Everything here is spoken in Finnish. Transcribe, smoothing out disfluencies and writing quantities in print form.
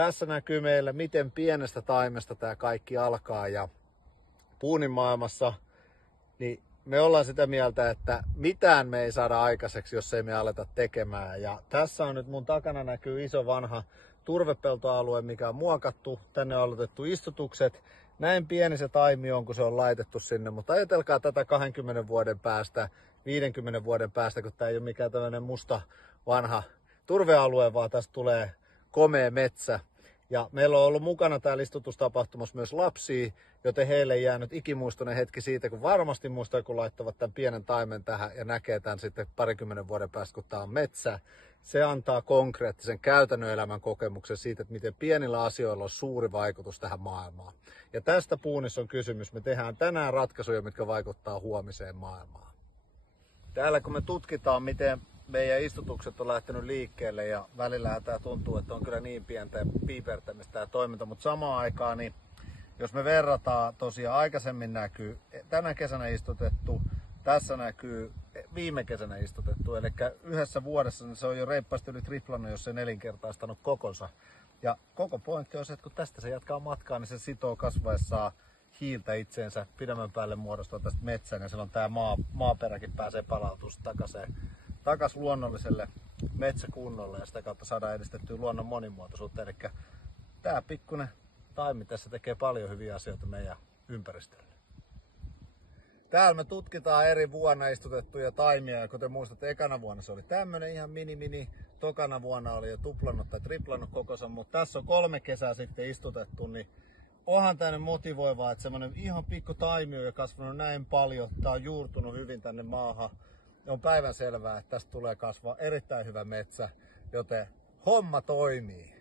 tässä näkyy meille, miten pienestä taimesta tämä kaikki alkaa. Ja puunin maailmassa niin me ollaan sitä mieltä, että mitään me ei saada aikaiseksi, jos ei me aleta tekemään. Ja tässä on nyt mun takana näkyy iso vanha turvepeltoalue, mikä on muokattu. Tänne on aloitettu istutukset. Näin pieni se taimi on, kun se on laitettu sinne. Mutta ajatelkaa tätä 20 vuoden päästä, 50 vuoden päästä, kun tämä ei ole mikään tämmöinen musta vanha turvealue, vaan tästä tulee komea metsä. Ja meillä on ollut mukana täällä istutustapahtumassa myös lapsia, joten heille ei jäänyt ikimuistoinen hetki siitä, kun varmasti muistaa, kun laittavat tämän pienen taimen tähän ja näkee tämän sitten 20 vuoden päästä, kun tämä on metsä. Se antaa konkreettisen käytännön elämän kokemuksen siitä, että miten pienillä asioilla on suuri vaikutus tähän maailmaan. Ja tästä puunissa on kysymys. Me tehdään tänään ratkaisuja, mitkä vaikuttaa huomiseen maailmaan. Täällä kun me tutkitaan, miten meidän istutukset on lähtenyt liikkeelle ja välillä tämä tuntuu, että on kyllä niin pientä piipertämistä tämä toiminta, mutta samaan aikaan, niin jos me verrataan, tosiaan aikaisemmin näkyy tänä kesänä istutettu, tässä näkyy viime kesänä istutettu, eli yhdessä vuodessa niin se on jo reippaasti yli triplannut, jos se nelinkertaistanut kokonsa. Ja koko pointti on se, että kun tästä se jatkaa matkaa, niin se sitoo kasvaessaan hiiltä itseensä pidemmän päälle muodostua tästä metsään ja silloin tämä maaperäkin pääsee palautumaan takaisin luonnolliselle metsäkunnolle ja sitä kautta saadaan edistettyä luonnon monimuotoisuutta. Eli tämä pikkuinen taimi tässä tekee paljon hyviä asioita meidän ympäristölle. Täällä me tutkitaan eri vuonna istutettuja taimia ja kuten muistatte, ekana vuonna se oli tämmönen ihan mini, tokana vuonna oli jo tuplannut tai triplannut kokonsa, mutta tässä on 3 kesää sitten istutettu, niin onhan tänne motivoivaa, että semmonen ihan pikku taimi on jo kasvanut näin paljon, tää on juurtunut hyvin tänne maahan. On päivänselvää, että tästä tulee kasvaa erittäin hyvä metsä, joten homma toimii.